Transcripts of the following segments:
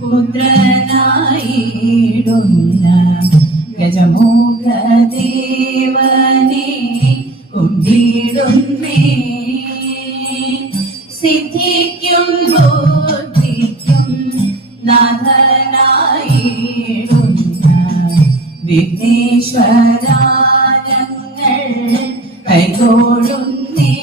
പുത്രനായിടുന്ന ഗജമുഖദേവനെ കുമ്പിടുന്നേ. സിദ്ധിക്കും ബുദ്ധിക്കും നാഥനായിടുന്ന വിഘ്നേശ്വരാ ഞങ്ങൾ കൈകൊള്ളുന്നേ.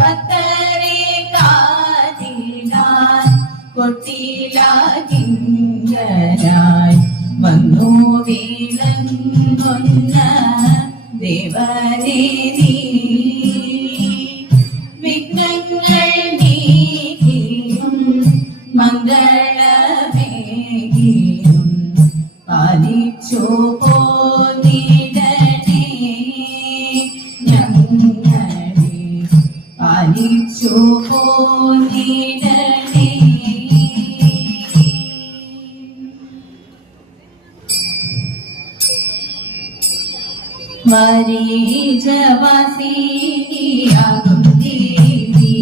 ഭക്തരെ കാത്തിടാൻ കൊട്ടിലാകിങ്കരായി വന്നു വിളങ്ങുന്ന ദേവനേ നീ. വിഘ്നങ്ങൾ നീക്കിയും മംഗളമേകിയും പാലിച്ചു പോന്നിടണേ ഞങ്ങളെ, പാലിച്ചു പോന്നിടണേ. മരീചവാസിനിയാകും ദേവി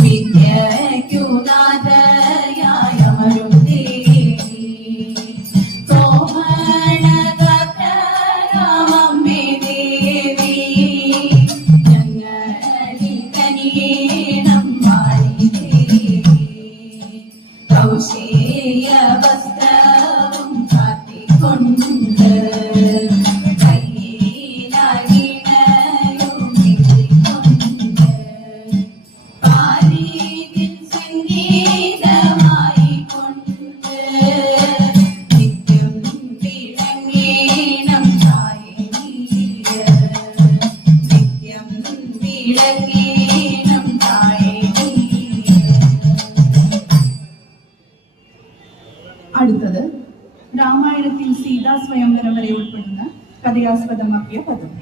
വിദ്യയ്ക്കു നാഥയായമരും ദേവി. സോമനഗത്രമമ്മേ ദേവി ഞങ്ങളിൽ കനിയേണം വാരി ദേവി. കൗശേയ വസ്ത്രവും കാട്ടിക്കൊണ്ട് അടുത്തത് രാമായണത്തിൽ സീതാ സ്വയംവരം വരെ ഉൾപ്പെടുന്ന കഥയാസ്പദമാക്കിയ പദം.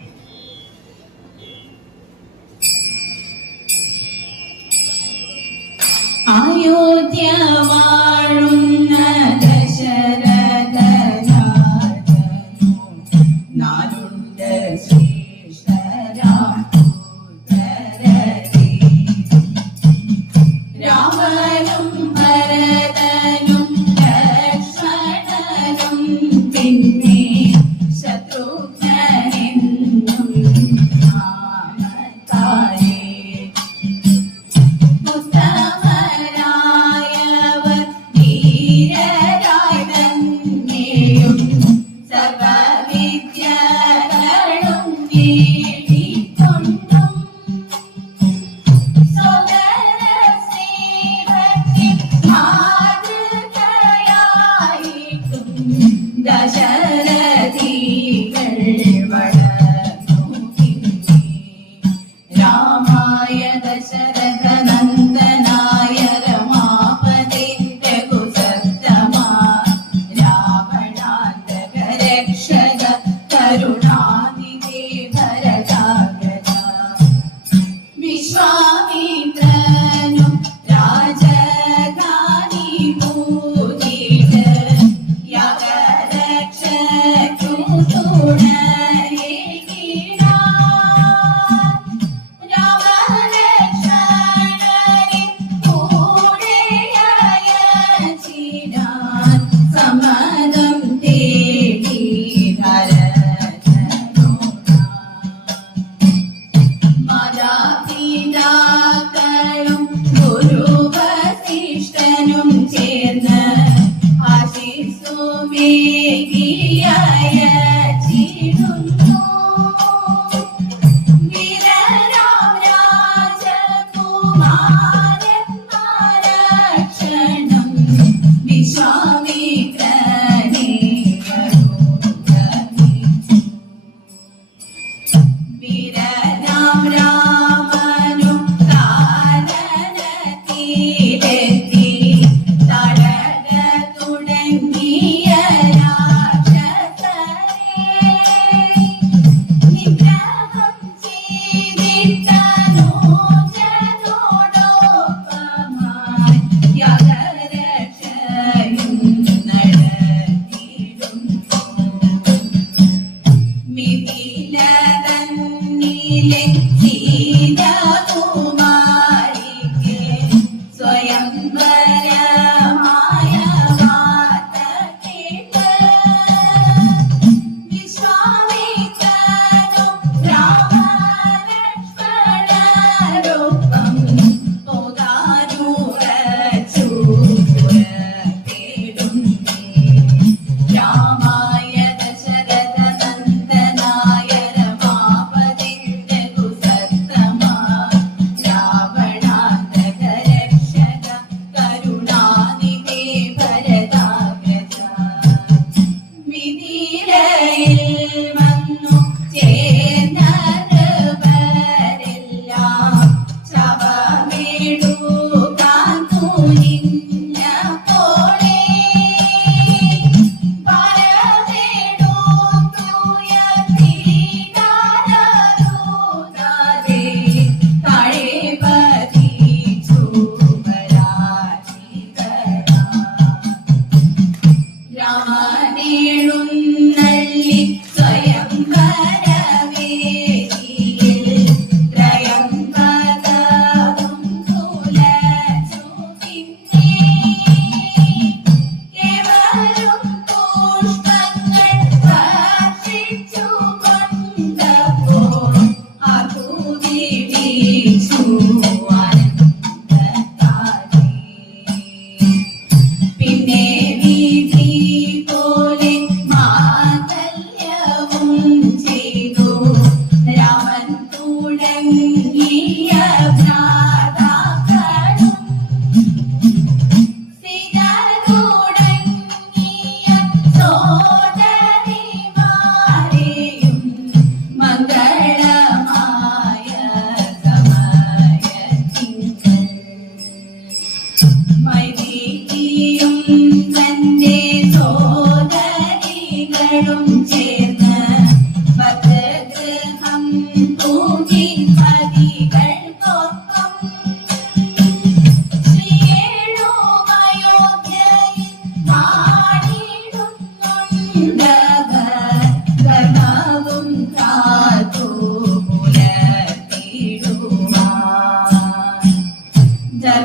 അയോധ്യ വാഴുന്ന ദശരഥരാജനു നാലുണ്ട് ശ്രേഷ്ഠരാം പുത്രരേ. രാമനും ഭരതനും ലക്ഷ്മണനും പിന്നെ ശത്രുഘ്നനെന്നും നാമത്താരേ. ഉത്തമരായവർ ധീരരായ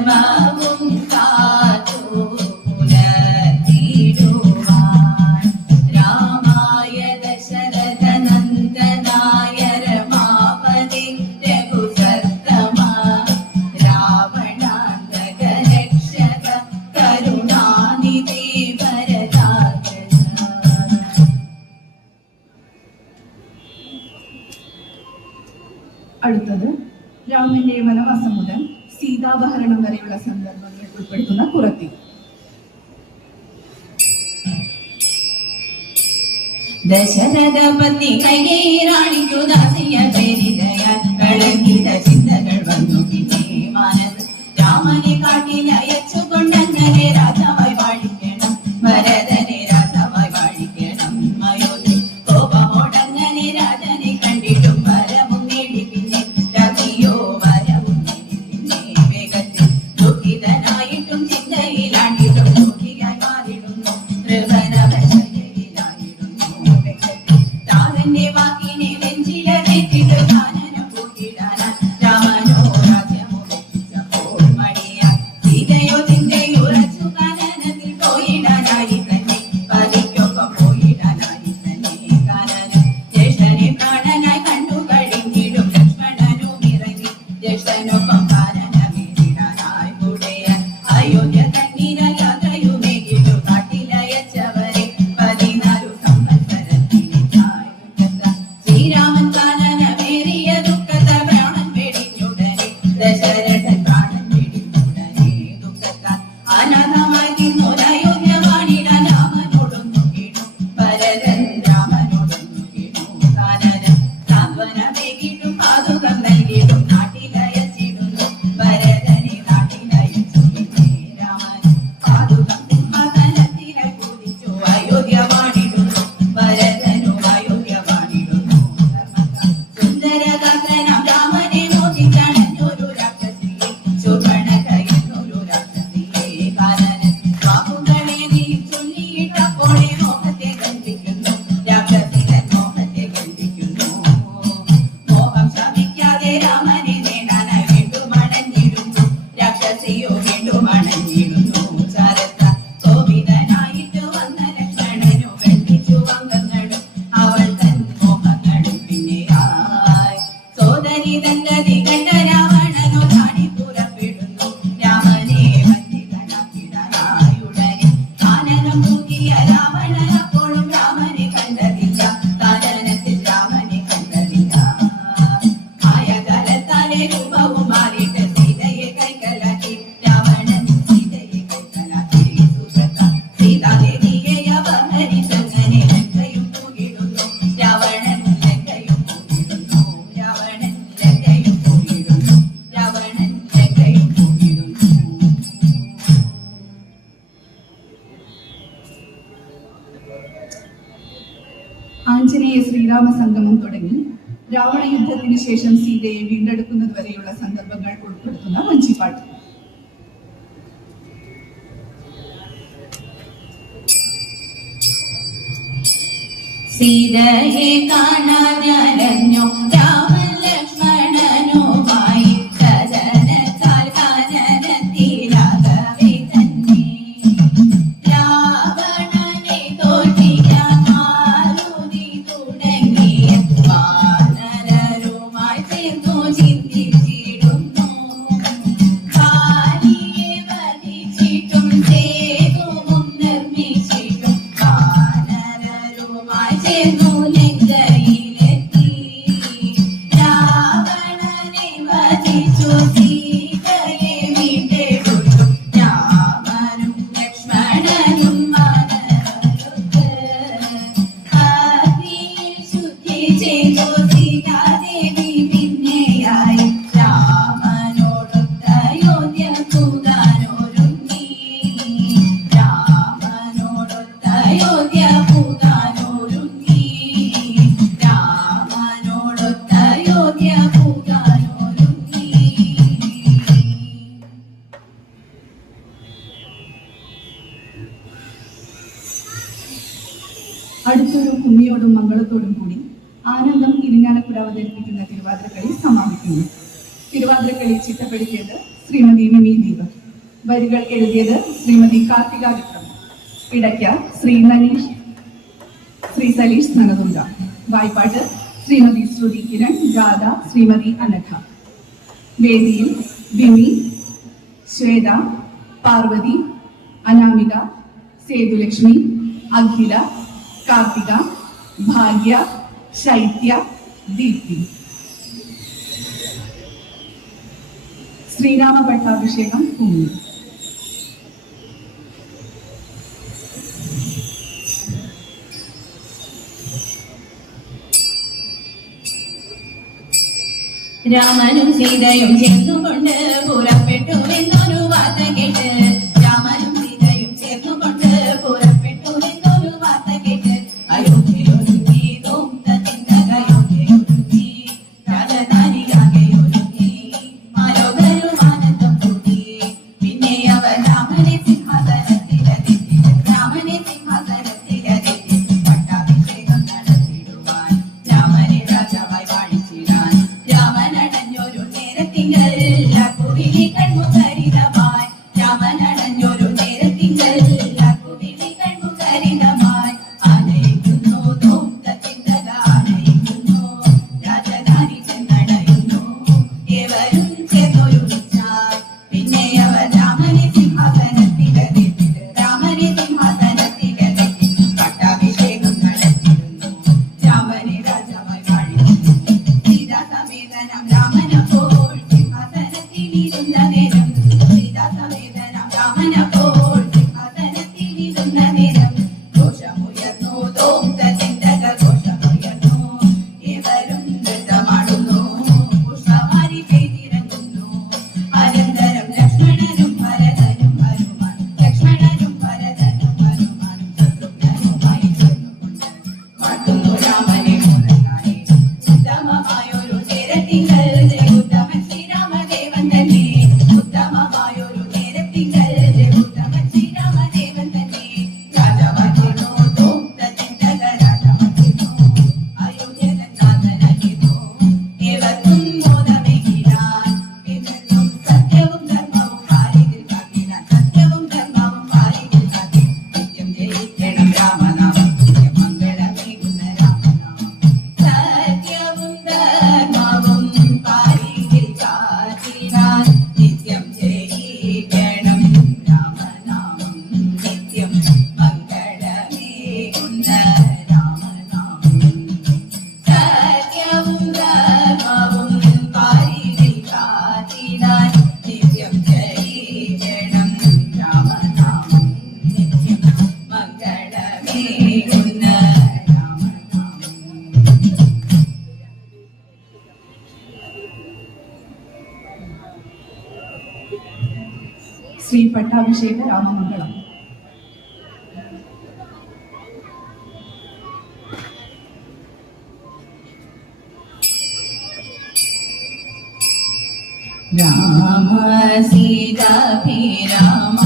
ധർമ്മവും കാത്തു പുലർത്തിടുവാൻ രാമായ ദശരഥ നന്ദനായ രമാപതി രഘുസത്തമ രാവണാന്തക രക്ഷക കരുണാനിധി ഭരതാജന. അടുത്തത് രാമന്റെ വനവാസം മുതൽ സീതാപഹരണം വരെയുള്ള സന്ദർഭങ്ങൾ ഉൾപ്പെടുത്തുന്ന കുറത്തി. ദശരഥപതി കൈകേറാണിക്കു ദാസിയ പേരിതയാൽ കളങ്കിത ചിന്തകൾ വന്നു പിന്നെ മനസ്സ് രാമനെ കാട്ടിലയച്ചുകൊണ്ടങ്ങനെ രാജാവായി വാഴിക്കണം ഭരതനെ രാജാവായി വാഴിക്കണം അയോധ്യ കോപമോടങ്ങനെ രാജനെ കണ്ടിട്ടും വരവും നേടി പിന്നെ രതിയോ വരവും നേടി പിന്നെ വേഗത്തിൽ ദുഃഖിതനായിട്ടും ചിന്തയിലാണ്ടിട്ടും ദുഃഖിയായി മാറിടുന്നു ത്രിഭുവനവശയിലായിടുന്നു താതന്റെ വാക്കിനെ നെഞ്ചിലേറ്റിട്ട് കാനനം പൂക്കിടാനാൻ രാമനോ രാജ്യമോ വെച്ചപ്പോൾ മടിയാൻ സീതയോ ചിന്തയുറച്ചു കാനനത്തിൽ പോയിടാനായി തന്നെ പതിക്കൊപ്പം പോയിടാനായി തന്നെ കാനനം ജ്യേഷ്ഠനെ പ്രാണനായി കണ്ടു കഴിഞ്ഞിടും ലക്ഷ്മണനും ഇറങ്ങി ജ്യേഷ്ഠനൊപ്പം കാനനമേറിടാനായി കൂടെയാൻ അയോധ്യ തന്നിനാൽ യാത്രയുമേകിട്ടു കാട്ടിലയച്ചവരെ 14 സംവത്സരത്തിനായി ദുഃഖത ശ്രീരാമൻ കാനനമേറിയ ദുഃഖത പ്രാണൻ വെടിഞ്ഞുടനെ ദശരഥൻ പ്രാണൻ വെടിഞ്ഞുടനെ ദുഃഖത അനാഥമായി നിന്നൊരയോധ്യ വാണിടാൻ രാമനോടൊന്നു വീണു ഭരതൻ രാമനോടൊന്നു വീണു കാനനം സാന്ത്വനമേകിട്ടും പാതുകം നൽകിയിട്ടും നാട്ടിലയച്ചിടുന്നു ഭരതനെ നാട്ടിലയച്ചു പിന്നെ രാമൻ പാതുകം സിംഹാസനത്തിലായി പൂജിച്ചു അയോധ്യ വാണിടുന്നു ഭരതനു അയോധ്യ വാണിടുന്നു സുന്ദരകാന്തനാം രാമനെ മോചിച്ചണഞ്ഞൊരു രാക്ഷസിയെ ശൂർപ്പണഖ എന്നൊരു രാക്ഷസിയെ കാനനൻ വാക്കുകളെ നീ ചൊല്ലിയിട്ടപ്പോഴേ മോഹത്തെ ഗന്ധിക്കുന്നു രാക്ഷസികൻ മോഹത്തെ ഗന്ധിക്കുന്നു മോഹം ശമിക്കാതെ രാമനെ നേടാനായി വീണ്ടും അണഞ്ഞിടുന്നു രാക്ഷസിയോ വീണ്ടും അണഞ്ഞിടുന്നു ചരത്ത കോപിതനായിട്ട് വന്ന ലക്ഷ്മണനു വെട്ടിച്ചു അംഗങ്ങളും അവൾ തൻ മോഹങ്ങളും പിന്നെയായി സോദരി തങ്കതി കണ്ട രാവണനു ചാടി പുറപ്പെടുന്നു രാമനെ ബന്ധിതനാക്കിടാനായി ഉടനെ കാനനം തൂക്കിയ രാവണൻ അപ്പോഴും രാമനെ കണ്ടതില്ല കാനനത്തിൽ രാമനെ കണ്ടതില്ല മായാജാലത്താലെ രൂപവും മാറിയിട്ട് സീതയെ കൈക്കലാക്കി രാവണൻ സീതയെ കൈക്കലാക്കി സുഹൃത്ത സീതാദേവിയെ അപഹരിച്ചങ്ങനെ ലങ്കയും പോയിടുന്നു രാവണൻ ലങ്കയും പോയിടുന്നു രാവണൻ ലങ്കയും പോയിടുന്നു രാവണൻ ലങ്കയും പോയിടുന്നു. ആഞ്ജനേയ ശ്രീരാമ സംഗമം തുടങ്ങി രാവണ യുദ്ധത്തിന് ശേഷം സീതയെ വീണ്ടെടുക്കുന്നത് വരെയുള്ള സന്ദർഭങ്ങൾ ഉൾപ്പെടുത്തുന്ന വഞ്ചിപ്പാട്ട്. സീതയെ കാണാനലഞ്ഞു രാമൻ ലക്ഷ്മണനുമായി സജനത്താൽ കാനനത്തിലാകവേ തന്നെ രാവണനെ തോൽപ്പിക്കാൻ മാരുതി തുടങ്ങിയ വാനരരുമായി ചേർന്നു ചിന്തിച്ചിടുന്നു കാലിയെ വധിച്ചിട്ടും സേതുവും നിർമ്മിച്ചിട്ടും വാനരരുമായി ചേർന്നു ലങ്കയിലെത്തി രാവണനെ വധിച്ചു സീതയെ വീണ്ടെടുത്തു രാമനും ലക്ഷ്മണനും വാനരരൊത്ത് അഗ്നിയിൽ ശുദ്ധി ചെയ്തു സീതാദേവി പിന്നെയായി രാമനോടൊത്ത് അയോധ്യ പൂകാനൊരുങ്ങി രാമനോടൊത്ത് അയോധ്യ പൂകാനൊരുങ്ങി രാമനോടൊത്ത് അയോധ്യ പൂകാനൊരുങ്ങി. അടുത്തൊരു കുമ്മിയോടും മംഗളത്തോടും കൂടി ആനന്ദം ഇരിഞ്ഞാലക്കുട അവതരിപ്പിക്കുന്ന തിരുവാതിരക്കളി സമാപിക്കുന്നു. തിരുവാതിരക്കളി ചിട്ടപ്പെടുത്തിയത് ശ്രീമതി മിമി ദീപക്. വരികൾ എഴുതിയത് ശ്രീമതി കാർത്തിക വിക്രം. ഇടയ്ക്ക ശ്രീ സലീഷ് നനതുണ്ട. വായ്പാട്ട് ശ്രീമതി ശ്രുതി കിരൺ. ഗാഥ ശ്രീമതി അനഘ. വേദിയിൽ വിമി, ശ്വേത, പാർവതി, അനാമിക, സേതുലക്ഷ്മി, അഖില, കാർത്തിക, ഭാഗ്യ, ശൈത്യ, ദീപ്തി. ശ്രീരാമ പട്ടാഭിഷേകം ഭൂമി. രാമനും സീതയും ചേർന്നുകൊണ്ട് പുറപ്പെട്ടു എന്നൊരു വാർത്ത കേട്ട്. രാമനും സീതയും ചേർന്നുകൊണ്ട് പുറപ്പെട്ടു എന്നൊരു വാർത്ത കേട്ട്. അയോധ്യയൊരുങ്ങി അയോധ്യയൊരുങ്ങി രാജധാനിയാകെയൊരുങ്ങി മാലോകരും ആനന്ദം കൂടി. പിന്നെ അവർ രാമനെ സിംഹാസനത്തിലെത്തി പട്ടാഭിഷേകം നടത്തിടുവാൻ രാമനെ രാജാവായി വാഴിച്ചിടാൻ. രാമനടഞ്ഞൊരു നേരത്തിങ്കൽ കുവിളി കൺമുഖരിതമായി. രാമനടഞ്ഞൊരു നേരത്തിങ്കൽ കുവിളി കൺമുഖരിതമായി. ആനയിക്കുന്നു ധൂംതചിന്തക ആനയിക്കുന്നു. രാജധാനി ചെന്നടയുന്നു ഏവരും ചേർന്നൊരു വിച്ചാൽ. പിന്നെ അവർ രാമനെ സിംഹാസനത്തിലെത്തി പട്ടാഭിഷേകം നടത്തിയിരുന്നു. രാമനെ രാജാവായി വാഴിച്ചു. സീതാസമേതനം രാമനപ്പോൾ സിംഹാസനത്തിലിരുന്ന നേരം. സീതാസമേതനം രാമനപ്പോൾ സിംഹാസനത്തിലിരുന്ന നേരം. ഘോഷമുയർന്നു ധൂംതചിന്തക ഘോഷമുയർന്നു. ഏവരും നൃത്തമാടുന്നു പുഷ്പവാരി പെയ്തിറങ്ങുന്നു. അനന്തരം ലക്ഷ്മണനും ഭരതനും ഹനുമാനും ശത്രുഘ്നനുമായി ചേർന്നുകൊണ്ട് പാടുന്നു രാമനെ മുതലായി. ഉത്തമമായൊരു നേരത്തിങ്കൽ ഉത്തമൻ ശ്രീരാമദേവൻ തന്നെ. ഉത്തമമായൊരു നേരത്തിങ്കൽ ഉത്തമൻ ശ്രീരാമദേവൻ തന്നെ. രാജാവായിരുന്നു ധൂംതചിന്തക രാജാവായിരുന്നു. അയോധ്യനാഥനായിരുന്നു. ഏവർക്കും ബോധമേകിടാൻ എന്നും സത്യവും ധർമ്മവും പാലിതിൽ കാത്തിടാൻ. സത്യവും ധർമ്മവും പാലിതിൽ കാത്തി നിത്യം ജയിക്കണം രാമനാമം. മംഗളമേകുന്ന രാമനാമം. സത്യവും ധർമ്മവും പാലിതിൽ കാത്തിടാൻ നിത്യം ജയിക്കണം രാമനാമം. നിത്യം മംഗളമേകുന്ന രാമനാമം. സത്യവും ധർമ്മവും പാലിതിൽ കാത്തിടാൻ നിത്യം ജയിക്കണം രാമനാമം. നിത്യം മംഗളമേകുന്ന രാമനാമം. ശ്രീ പട്ടാഭിഷേക രാമമംഗളം. രാമ സീതാഭിരാമ